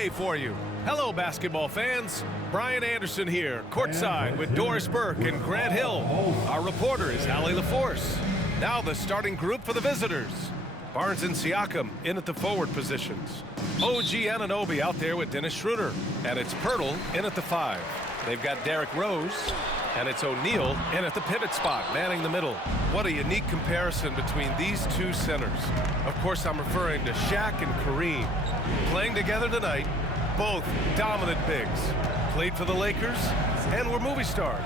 NBA for you. Hello, basketball fans. Brian Anderson here, courtside with Doris Burke and Grant Hill. Our reporter is Allie LaForce. Now the starting group for the visitors. Barnes and Siakam in at the forward positions. OG Anunoby out there with Dennis Schroeder. And it's Pirtle in at the 5. They've got Derrick Rose. And it's O'Neal in at the pivot spot, manning the middle. What a unique comparison between these two centers. Of course, I'm referring to Shaq and Kareem. Playing together tonight, both dominant bigs. Played for the Lakers and were movie stars.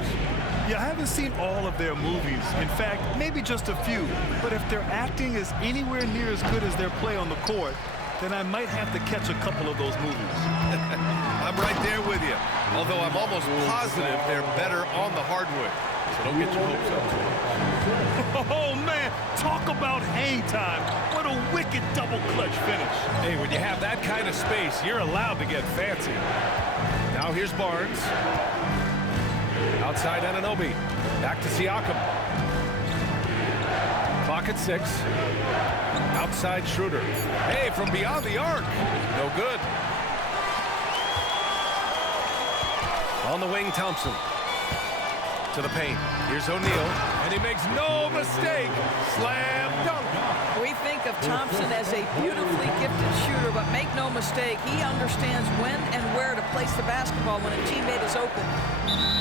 Yeah, I haven't seen all of their movies. In fact, maybe just a few. But if their acting is anywhere near as good as their play on the court, then I might have to catch a couple of those movies. I'm right there with you. Although I'm almost positive they're better on the hardwood. So don't get your hopes up. Oh, man, talk about hang time. What a wicked double clutch finish. Hey, when you have that kind of space, you're allowed to get fancy. Now here's Barnes. Outside Anunoby. Back to Siakam. Clock at 6. Outside Schroeder. Hey, from beyond the arc. No good. On the wing, Thompson. To the paint. Here's O'Neal. And he makes no mistake. Slam dunk. We think of Thompson as a beautifully gifted shooter, but make no mistake, he understands when and where to place the basketball when a teammate is open.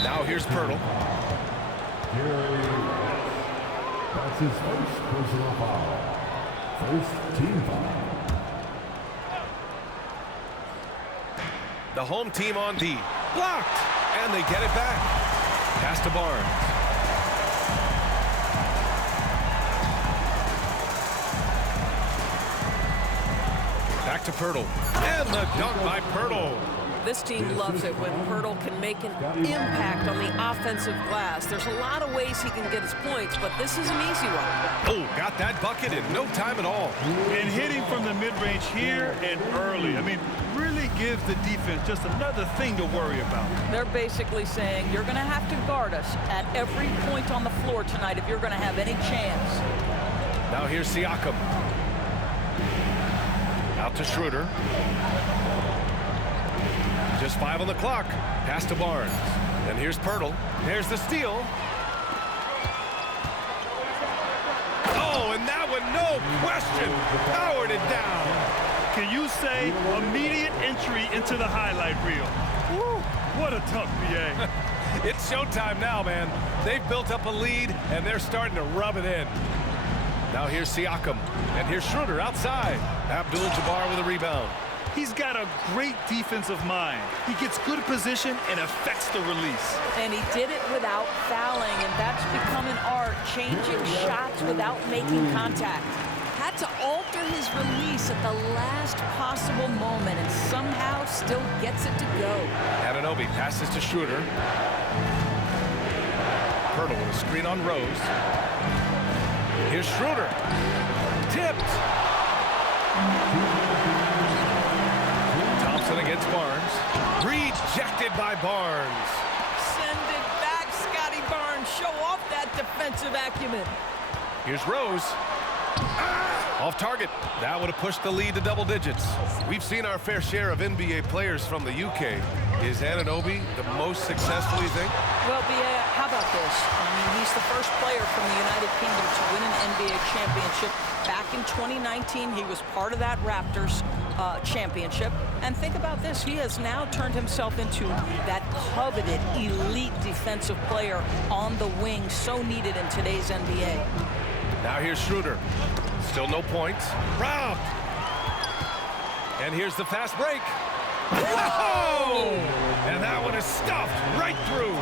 Now here's Pirtle. That's his first personal foul. First team foul. The home team on D. Blocked. And they get it back. Pass to Barnes. Back to Pirtle. And the dunk by Pirtle. This team loves it when Pirtle can make an impact on the offensive glass. There's a lot of ways he can get his points, but this is an easy one. Oh, got that bucket in no time at all. And hitting from the mid-range here and early. I mean, really gives the defense just another thing to worry about. They're basically saying you're going to have to guard us at every point on the floor tonight if you're going to have any chance. Now here's Siakam. Out to Schroeder. Just 5 on the clock. Pass to Barnes. And here's Pirtle. There's the steal. Oh, and that one, no question, powered it down. Can you say immediate entry into the highlight reel? Woo, what a tough BA. It's showtime now, man. They've built up a lead, and they're starting to rub it in. Now here's Siakam. And here's Schroeder outside. Abdul-Jabbar with a rebound. He's got a great defensive mind. He gets good position and affects the release. And he did it without fouling, and that's become an art, changing shots without making contact. Had to alter his release at the last possible moment and somehow still gets it to go. Anunoby passes to Schroeder. Pirtle with a screen on Rose. Here's Schroeder. Tipped. Thompson against Barnes. Rejected by Barnes. Send it back, Scotty Barnes. Show off that defensive acumen. Here's Rose. Off target. That would have pushed the lead to double digits. We've seen our fair share of NBA players from the UK. Is Anunoby the most successful, you think? Well, B.A., how about this? I mean, he's the first player from the United Kingdom to win an NBA championship. Back in 2019, he was part of that Raptors championship. And think about this. He has now turned himself into that coveted elite defensive player on the wing, so needed in today's NBA. Now here's Schroeder. Still no points. Robbed. And here's the fast break. Whoa! And that one is stuffed right through.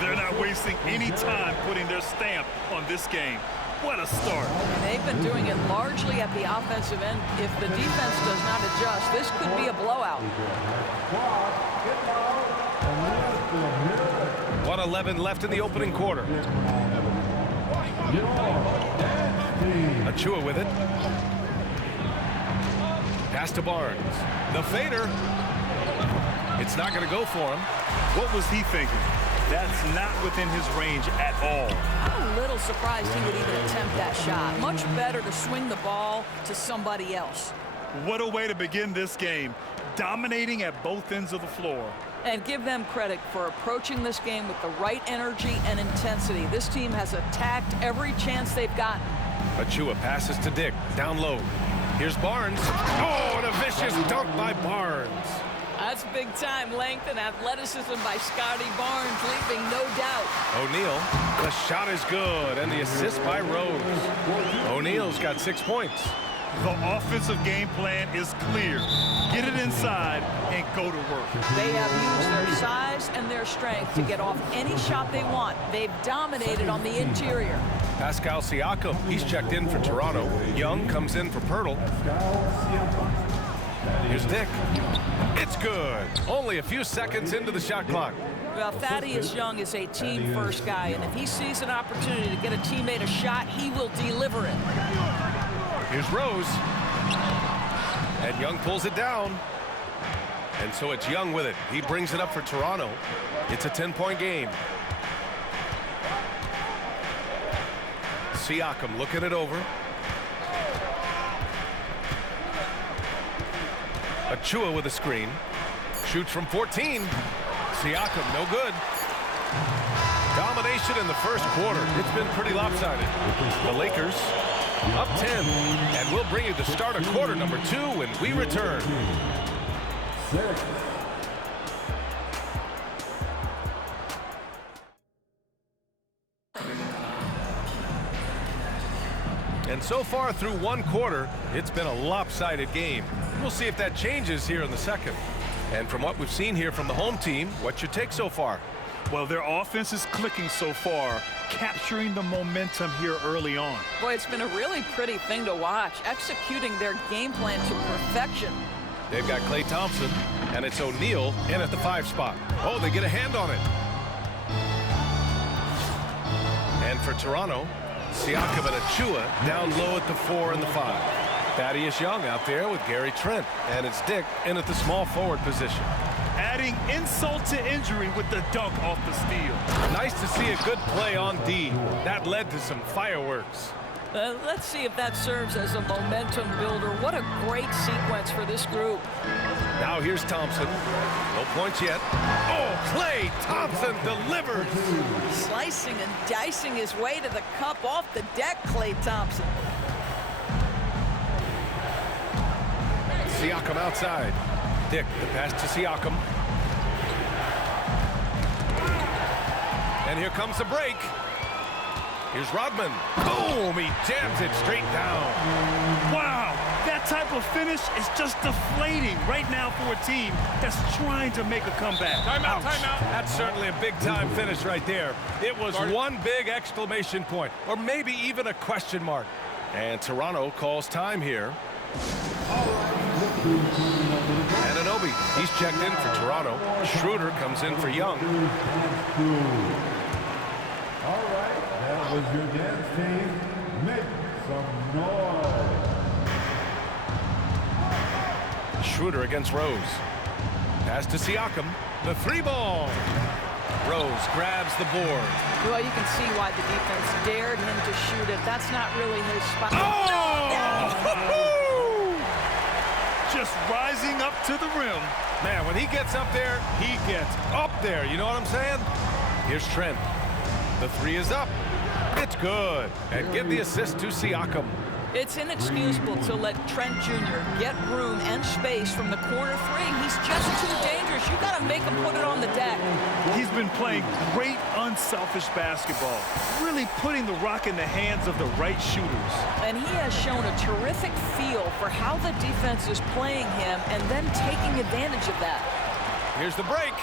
They're not wasting any time putting their stamp on this game. What a start. And they've been doing it largely at the offensive end. If the defense does not adjust, this could be a blowout. 1:11 left in the opening quarter. Achua with it. Pass to Barnes. The fader. It's not going to go for him. What was he thinking? That's not within his range at all. I'm a little surprised he would even attempt that shot. Much better to swing the ball to somebody else. What a way to begin this game. Dominating at both ends of the floor. And give them credit for approaching this game with the right energy and intensity. This team has attacked every chance they've gotten. Achua passes to Dick, down low. Here's Barnes. Oh, and a vicious dunk by Barnes. That's big-time length and athleticism by Scotty Barnes, leaving no doubt. O'Neal, the shot is good, and the assist by Rose. O'Neal's got 6 points. The offensive game plan is clear. Get it inside and go to work. They have used their size and their strength to get off any shot they want. They've dominated on the interior. Pascal Siakam, he's checked in for Toronto. Young comes in for Pirtle. Here's Dick. It's good. Only a few seconds into the shot clock. Well, Thaddeus Young is a team-first guy, and if he sees an opportunity to get a teammate a shot, he will deliver it. Here's Rose. And Young pulls it down. And so it's Young with it. He brings it up for Toronto. It's a 10-point game. Siakam looking it over. Achua with a screen. Shoots from 14. Siakam, no good. Domination in the first quarter. It's been pretty lopsided. The Lakers up 10. And we'll bring you the start of quarter number 2 when we return. And so far through one quarter, it's been a lopsided game. We'll see if that changes here in the second. And from what we've seen here from the home team, what's your take so far? Well, their offense is clicking so far, capturing the momentum here early on. Boy, it's been a really pretty thing to watch, executing their game plan to perfection. They've got Klay Thompson, and it's O'Neal in at the 5 spot. Oh, they get a hand on it. And for Toronto, Siakam and Achua down low at the 4 and the 5. Thaddeus Young out there with Gary Trent, and it's Dick in at the small forward position. Adding insult to injury with the dunk off the steal. Nice to see a good play on D. That led to some fireworks. Let's see if that serves as a momentum builder. What a great sequence for this group. Now here's Thompson. No points yet. Oh, Klay Thompson delivers. Slicing and dicing his way to the cup off the deck, Klay Thompson. Siakam outside. Dick, the pass to Siakam. And here comes the break. Here's Rodman. Boom! He jams it straight down. Wow! That type of finish is just deflating right now for a team that's trying to make a comeback. Timeout, timeout. That's certainly a big-time finish right there. It was one big exclamation point, or maybe even a question mark. And Toronto calls time here. Anunoby, he's checked in for Toronto. Schroeder comes in for Young. All right, that was your dance team. Make some noise. Schroeder against Rose. Pass to Siakam. The 3-ball. Rose grabs the board. Well, you can see why the defense dared him to shoot it. That's not really his spot. Oh! Just rising up to the rim. Man, when he gets up there, he gets up there. You know what I'm saying? Here's Trent. The 3 is up. It's good. And give the assist to Siakam. It's inexcusable to let Trent Jr. get room and space from the corner 3. He's just too dangerous. You got to make him put it on the deck. He's been playing great, unselfish basketball, really putting the rock in the hands of the right shooters. And he has shown a terrific feel for how the defense is playing him and then taking advantage of that. Here's the break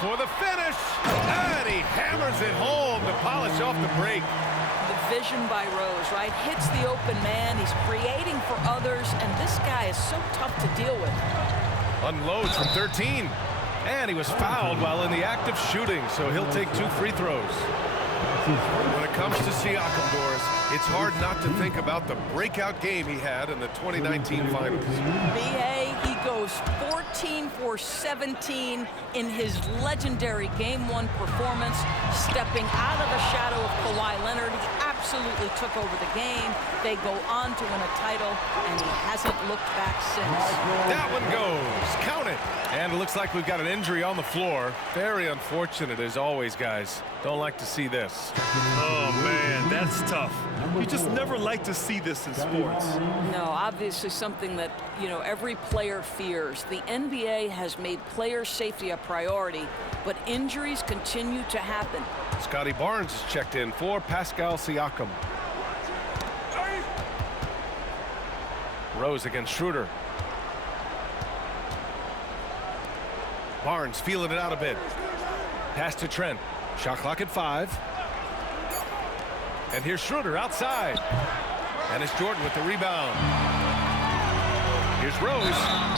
for the finish. And he hammers it home to polish off the break. The vision by Rose, right? Hits the open man. He's creating for others, and this guy is so tough to deal with. Unloads from 13. And he was fouled while in the act of shooting, so he'll take 2 free throws. When it comes to Siakam, Doris, it's hard not to think about the breakout game he had in the 2019 finals. B.A., he goes 14 for 17 in his legendary Game 1 performance, stepping out of the shadow of Kawhi Leonard. He absolutely took over the game. They go on to win a title, and he hasn't looked back since. That one goes. Count it. And it looks like we've got an injury on the floor. Very unfortunate as always, guys. Don't like to see this. Oh, man, that's tough. You just never like to see this in sports. No, obviously something that, you know, every player fears. The NBA has made player safety a priority, but injuries continue to happen. Scotty Barnes is checked in for Pascal Siakam. Rose against Schroeder. Barnes feeling it out a bit. Pass to Trent. Shot clock at 5. And here's Schroeder outside. And it's Jordan with the rebound. Here's Rose.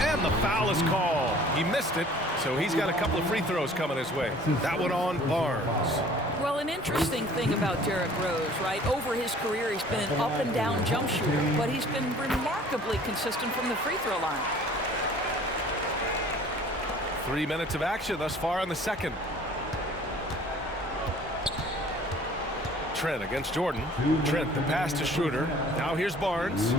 And the foul is called. He missed it, so he's got a couple of free throws coming his way. That one on Barnes. Well, an interesting thing about Derrick Rose, right? Over his career, he's been an up-and-down jump shooter, but he's been remarkably consistent from the free throw line. 3 minutes of action thus far in the second. Trent against Jordan. Trent, the pass to Schroeder. Now here's Barnes.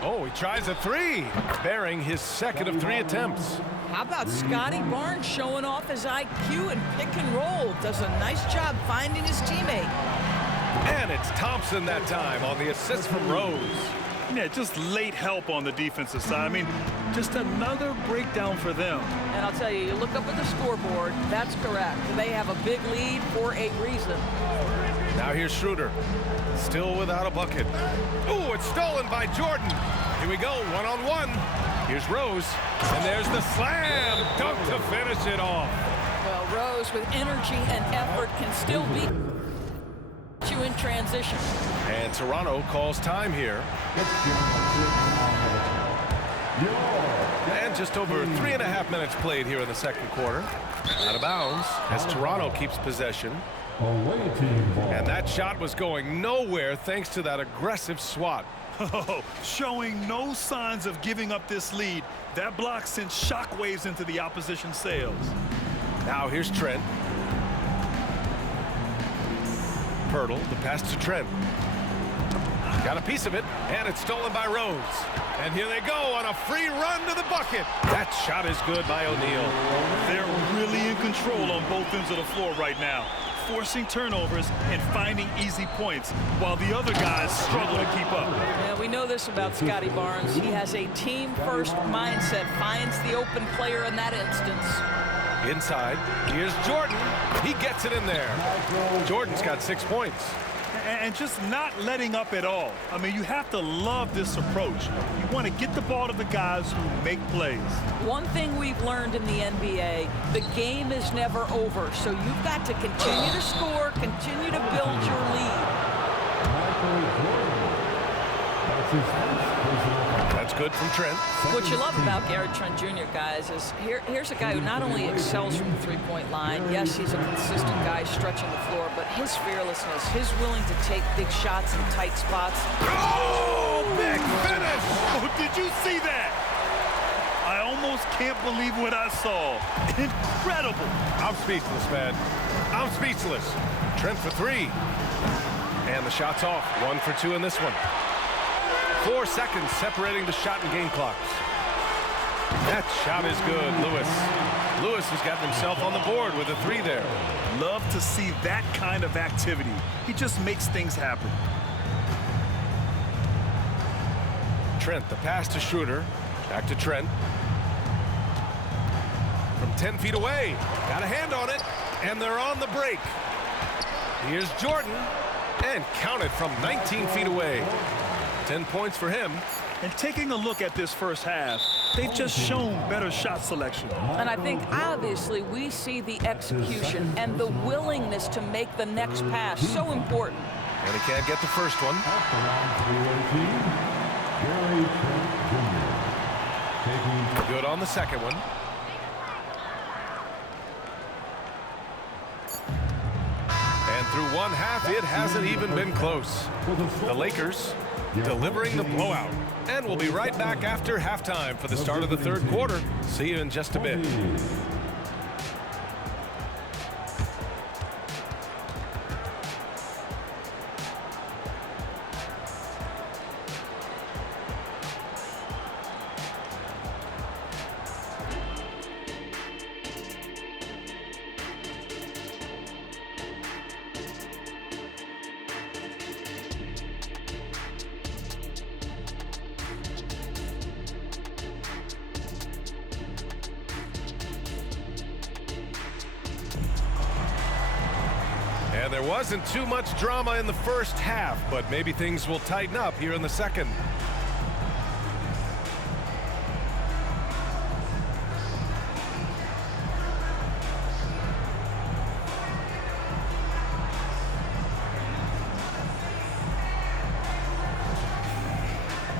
Oh, he tries a three, bearing his second of 3 attempts. How about Scotty Barnes showing off his IQ and pick and roll? Does a nice job finding his teammate. And it's Thompson that time on the assist from Rose. Yeah, just late help on the defensive side. I mean, just another breakdown for them. And I'll tell you, you look up at the scoreboard, that's correct. They have a big lead for a reason. Now here's Schroeder. Still without a bucket. Ooh, it's stolen by Jordan. Here we go, one-on-one. Here's Rose. And there's the slam dunk to finish it off. Well, Rose with energy and effort can still beat you in transition. And Toronto calls time here. And just over 3.5 minutes played here in the second quarter. Out of bounds as Toronto keeps possession. And that shot was going nowhere thanks to that aggressive swat. Oh, showing no signs of giving up this lead. That block sent shockwaves into the opposition sails. Now here's Trent. Pirtle, the pass to Trent. Got a piece of it, and it's stolen by Rose. And here they go on a free run to the bucket. That shot is good by O'Neal. They're really in control on both ends of the floor right now, forcing turnovers and finding easy points, while the other guys struggle to keep up. Yeah, we know this about Scotty Barnes. He has a team-first mindset, finds the open player in that instance. Inside, here's Jordan. He gets it in there. Jordan's got 6 points. And just not letting up at all. I mean, you have to love this approach. You want to get the ball to the guys who make plays. One thing we've learned in the NBA, the game is never over. So you've got to continue to score, continue to build your lead. That's good from Trent. What you love about Gary Trent Jr., guys, is here's a guy who not only excels from the three-point line, yes, he's a consistent guy stretching the floor, but his fearlessness, his willing to take big shots in tight spots. Oh, big finish! Oh, did you see that? I almost can't believe what I saw. Incredible. I'm speechless, man. I'm speechless. Trent for 3. And the shot's off. 1 for 2 in this one. 4 seconds separating the shot and game clocks. That shot is good, Lewis has got himself on the board with a 3 there. Love to see that kind of activity. He just makes things happen. Trent, the pass to Schroeder. Back to Trent. From 10 feet away. Got a hand on it. And they're on the break. Here's Jordan. And counted from 19 feet away. 10 points for him. And taking a look at this first half, they've just shown better shot selection. And I think, obviously, we see the execution and the willingness to make the next pass so important. And he can't get the first one. Good on the second one. And through one half, it hasn't even been close. The Lakers delivering the blowout. And we'll be right back after halftime for the start of the third quarter. See you in just a bit. And there wasn't too much drama in the first half, but maybe things will tighten up here in the second.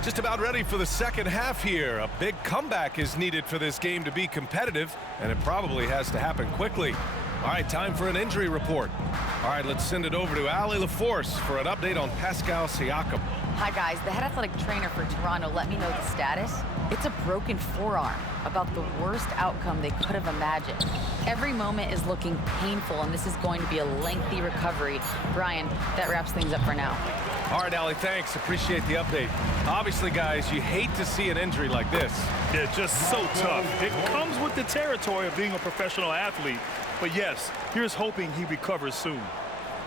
Just about ready for the second half here. A big comeback is needed for this game to be competitive, and it probably has to happen quickly. All right, time for an injury report. All right, let's send it over to Allie LaForce for an update on Pascal Siakam. Hi, guys. The head athletic trainer for Toronto let me know the status. It's a broken forearm, about the worst outcome they could have imagined. Every moment is looking painful, and this is going to be a lengthy recovery. Brian, that wraps things up for now. All right, Allie, thanks. Appreciate the update. Obviously, guys, you hate to see an injury like this. Yeah, just so tough. It comes with the territory of being a professional athlete. But yes, here's hoping he recovers soon.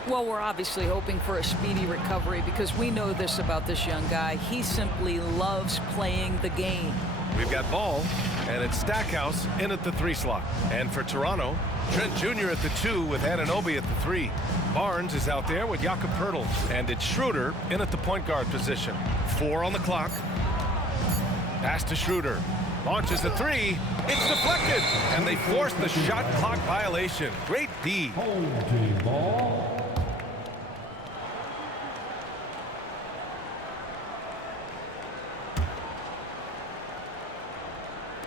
Well, we're obviously hoping for a speedy recovery because we know this about this young guy. He simply loves playing the game. We've got Ball, and it's Stackhouse in at the 3 slot. And for Toronto, Trent Jr. at the 2 with Anunoby at the 3. Barnes is out there with Jakob Poeltl, and it's Schroeder in at the point guard position. 4 on the clock. Pass to Schroeder. Launches a 3. It's deflected, and they force the shot clock violation. Great D. Home team ball.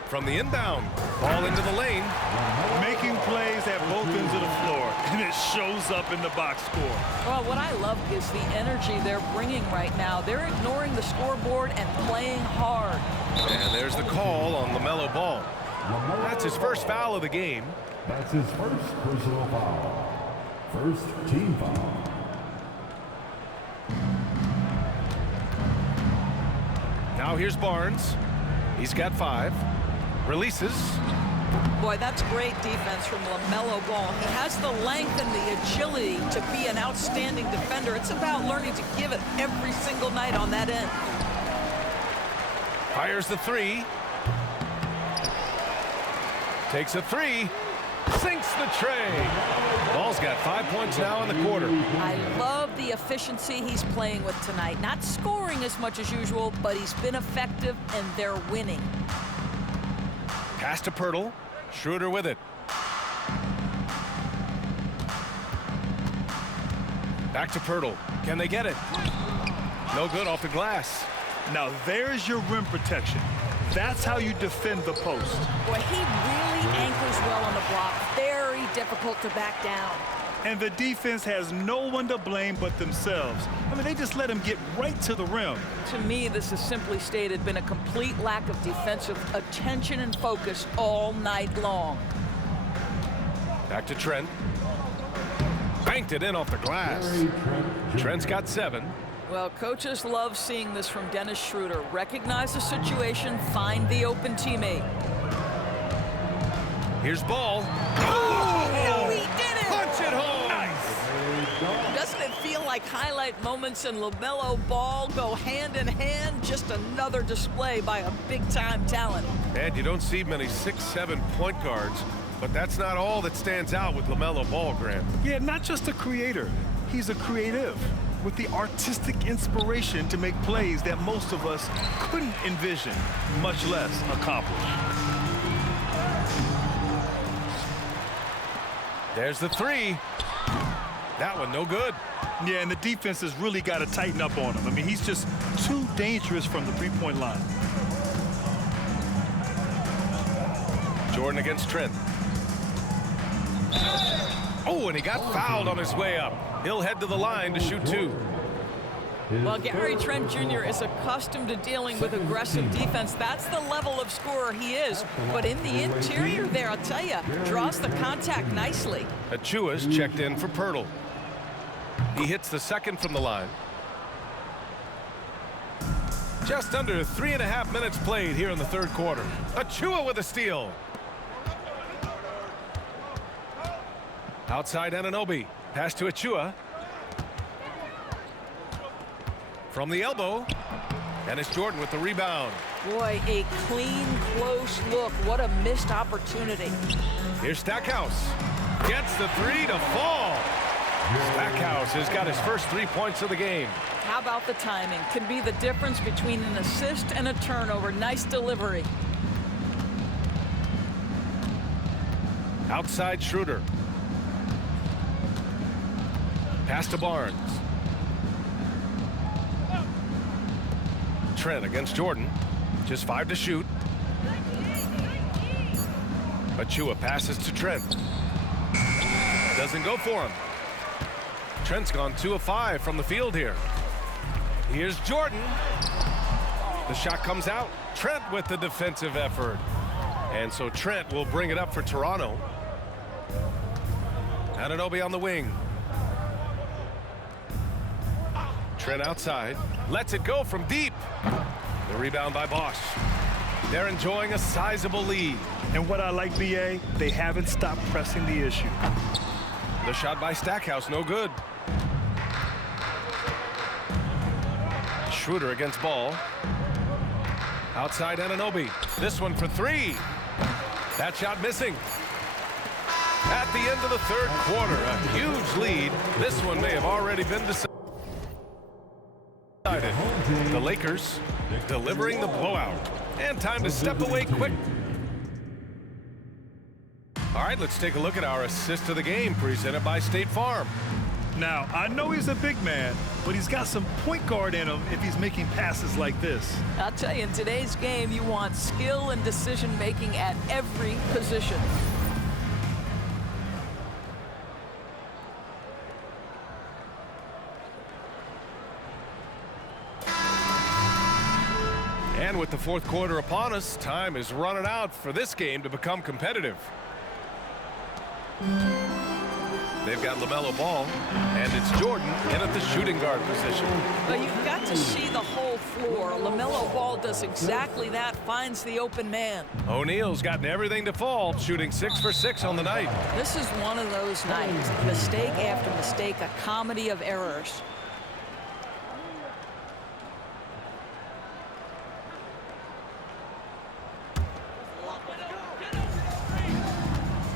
From the inbound, ball into the lane. Making plays at both ends of the floor, and it shows up in the box score. Well, what I love is the energy they're bringing right now. They're ignoring the scoreboard and playing hard. And there's the call on LaMelo Ball. That's his first foul of the game. That's his first personal foul. First team foul. Now here's Barnes. He's got 5. Releases. Boy, that's great defense from LaMelo Ball. He has the length and the agility to be an outstanding defender. It's about learning to give it every single night on that end. Fires the 3. Takes a 3. Sinks the tray. Ball's got 5 points now in the quarter. I love the efficiency he's playing with tonight. Not scoring as much as usual, but he's been effective, and they're winning. Pass to Poeltl. Schroeder with it. Back to Poeltl. Can they get it? No good off the glass. Now there's your rim protection. That's how you defend the post. Boy, he really anchors well on the block. Very difficult to back down. And the defense has no one to blame but themselves. I mean, they just let him get right to the rim. To me, this has simply stated been a complete lack of defensive attention and focus all night long. Back to Trent. Banked it in off the glass. Trent's got 7. Well, coaches love seeing this from Dennis Schroeder. Recognize the situation, find the open teammate. Here's Ball. Oh, he did it! Punch it home! Nice! Doesn't it feel like highlight moments and LaMelo Ball go hand in hand? Just another display by a big-time talent. And you don't see many 6'7" point guards, but that's not all that stands out with LaMelo Ball, Grant. Yeah, not just a creator. He's a creative with the artistic inspiration to make plays that most of us couldn't envision, much less accomplish. There's the 3. That one no good. Yeah, and the defense has really got to tighten up on him. I mean, he's just too dangerous from the three-point line. Jordan against Trent. Oh, and he got fouled on his way up. He'll head to the line to shoot 2. Well, Gary Trent Jr. is accustomed to dealing with aggressive defense. That's the level of scorer he is. But in the interior there, I'll tell you, draws the contact nicely. Achua's checked in for Poeltl. He hits the second from the line. Just under 3.5 minutes played here in the third quarter. Achua with a steal. Outside Anunoby. Pass to Achua. From the elbow. And it's Jordan with the rebound. Boy, a clean, close look. What a missed opportunity. Here's Stackhouse. Gets the 3 to fall. Stackhouse has got his first 3 points of the game. How about the timing? Can be the difference between an assist and a turnover. Nice delivery. Outside Schroeder. Pass to Barnes. Trent against Jordan. Just 5 to shoot. Achua passes to Trent. Doesn't go for him. Trent's gone 2 of 5 from the field here. Here's Jordan. The shot comes out. Trent with the defensive effort. And so Trent will bring it up for Toronto. Anunoby on the wing. Trent outside. Lets it go from deep. The rebound by Bosch. They're enjoying a sizable lead. And what I like, BA, they haven't stopped pressing the issue. The shot by Stackhouse, no good. Schroeder against Ball. Outside Anunoby. This one for 3. That shot missing. At the end of the third quarter, a huge lead. This one may have already been decided. The Lakers delivering the blowout. And time to step away quick. All right, let's take a look at our assist of the game presented by State Farm. Now, I know he's a big man, but he's got some point guard in him if he's making passes like this. I'll tell you, in today's game, you want skill and decision-making at every position. And with the fourth quarter upon us, time is running out for this game to become competitive. They've got LaMelo Ball, and it's Jordan in at the shooting guard position. But you've got to see the whole floor. LaMelo Ball does exactly that, finds the open man. O'Neal's gotten everything to fall, shooting 6 for 6 on the night. This is one of those nights. Mistake after mistake, a comedy of errors.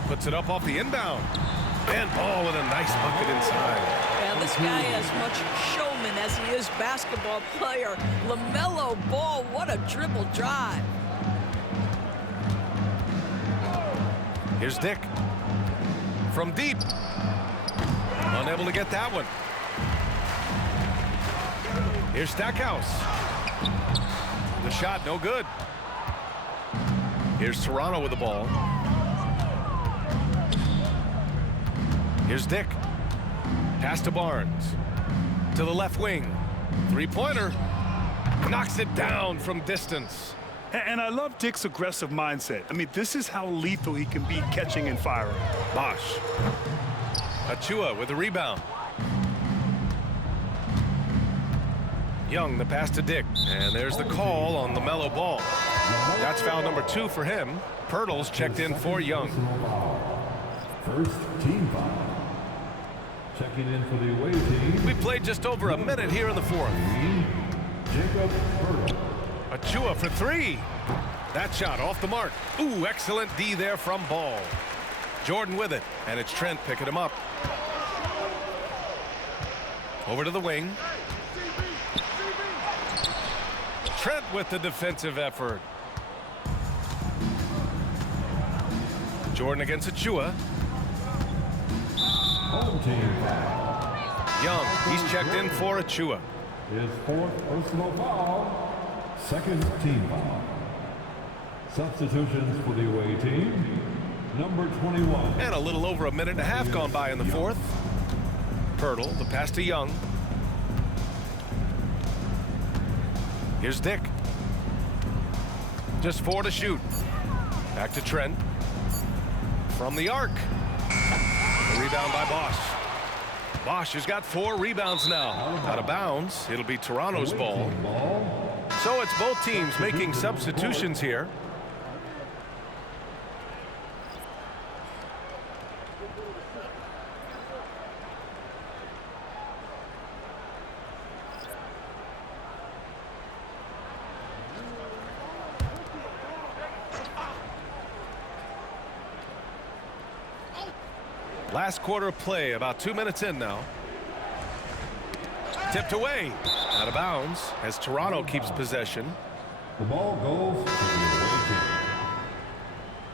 Puts it up off the inbound. And Ball with a nice bucket inside. And this guy as much showman as he is basketball player. LaMelo Ball, what a dribble drive. Here's Dick. From deep. Unable to get that one. Here's Stackhouse. The shot, no good. Here's Toronto with the ball. Here's Dick. Pass to Barnes. To the left wing. Three-pointer. Knocks it down from distance. And I love Dick's aggressive mindset. I mean, this is how lethal he can be catching and firing. Bosch. Achua with the rebound. Young, the pass to Dick. And there's the call on LaMelo Ball. That's foul number 2 for him. Pirtle's checked in for Young. First team foul. Checking in for the away team. We played just over a minute here in the fourth. Jacob Pirtle. Achua for 3. That shot off the mark. Ooh, excellent D there from Ball. Jordan with it, and it's Trent picking him up. Over to the wing. Trent with the defensive effort. Jordan against Achua. Home team foul. Young, he's checked in for Achua. His 4th personal foul. Second team foul. Substitutions for the away team. Number 21. And a little over a minute and a half gone by in the fourth. Pirtle, the pass to Young. Here's Dick. Just 4 to shoot. Back to Trent. From the arc. A rebound by Bosch. Bosch has got 4 rebounds now. Out of bounds. It'll be Toronto's ball. So it's both teams making substitutions here. Last quarter of play, about 2 minutes in now. Tipped away. Out of bounds as Toronto keeps possession. The ball goes to the away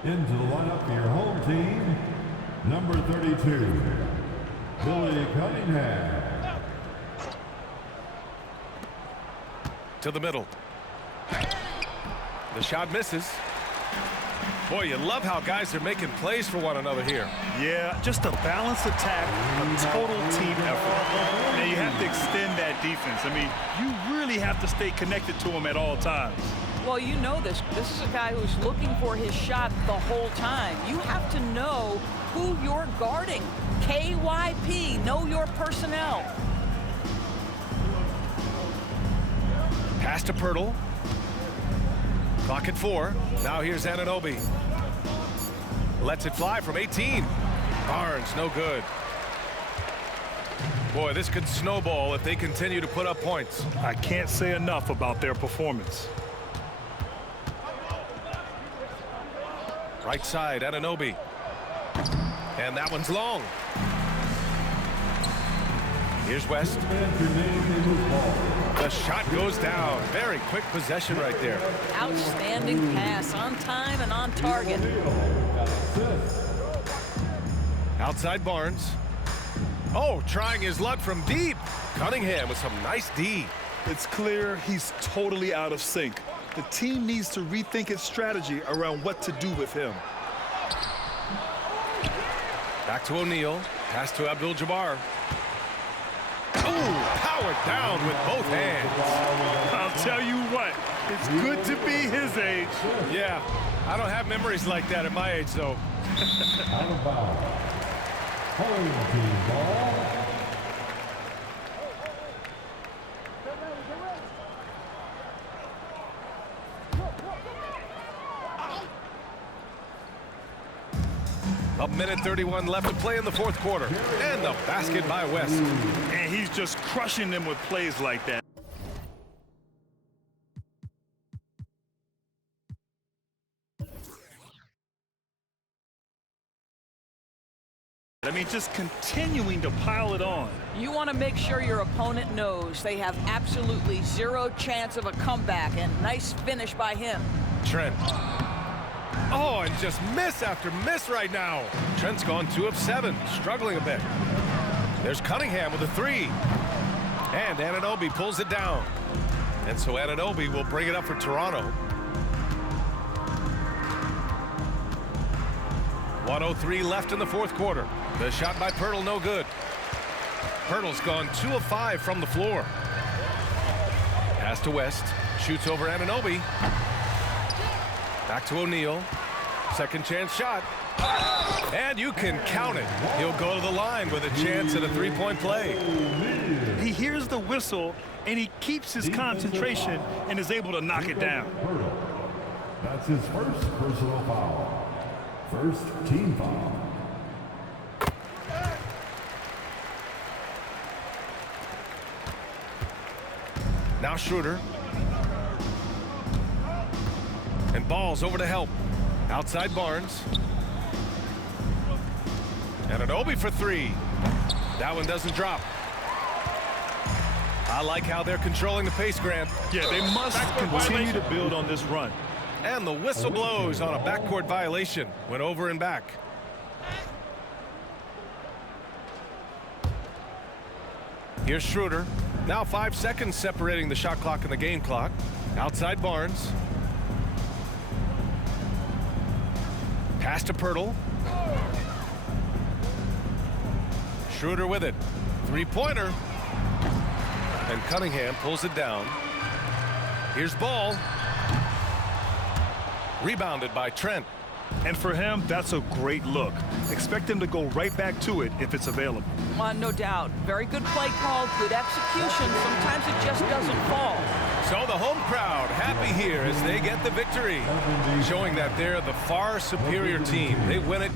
team. Into the lineup for your home team, number 32, Billy Cunningham. To the middle. The shot misses. Boy, you love how guys are making plays for one another here. Yeah, just a balanced attack, a total team effort. Now you have to extend that defense. I mean, you really have to stay connected to him at all times. Well, you know this. This is a guy who's looking for his shot the whole time. You have to know who you're guarding. KYP, know your personnel. Pass to Pirtle. Clock at 4. Now here's Anunoby. Lets it fly from 18. Barnes, no good. Boy, this could snowball if they continue to put up points. I can't say enough about their performance. Right side, Anunoby. And that one's long. Here's West. The shot goes down. Very quick possession right there. Outstanding pass, on time and on target. Outside Barnes. Oh, trying his luck from deep. Cunningham with some nice D. It's clear he's totally out of sync. The team needs to rethink its strategy around what to do with him. Back to O'Neal. Pass to Abdul-Jabbar. Oh, powered down with both hands. I'll tell you what, it's good to be his age. Yeah, I don't have memories like that at my age, though. Out of bounds. Home team ball. A minute 31 left to play in the fourth quarter. And the basket by West. And he's just crushing them with plays like that. I mean, just continuing to pile it on. You want to make sure your opponent knows they have absolutely zero chance of a comeback, and nice finish by him. Trent. Oh, and just miss after miss right now. Trent's gone 2 of 7, struggling a bit. There's Cunningham with a 3. And Anunoby pulls it down. And so Anunoby will bring it up for Toronto. 1:03 left in the fourth quarter. The shot by Pirtle, no good. Pirtle's gone 2 of 5 from the floor. Pass to West. Shoots over Anunoby. Back to O'Neal. Second chance shot. And you can count it. He'll go to the line with a chance at a three-point play. He hears the whistle, and he keeps his concentration and is able to knock it down. That's his first personal foul. First team foul. Now Schroeder. And Ball's over to help. Outside Barnes. And Anunoby for 3. That one doesn't drop. I like how they're controlling the pace, Grant. Yeah, they must continue to build on this run. And the whistle blows on a backcourt violation. Went over and back. Here's Schroeder. Now 5 seconds separating the shot clock and the game clock. Outside Barnes. Pass to Pirtle. Schroeder with it. Three-pointer. And Cunningham pulls it down. Here's Ball. Rebounded by Trent. And for him, that's a great look. Expect him to go right back to it if it's available. No doubt. Very good play call, good execution. Sometimes it just doesn't fall. So the home crowd happy here as they get the victory, showing that they're the far superior team. They win it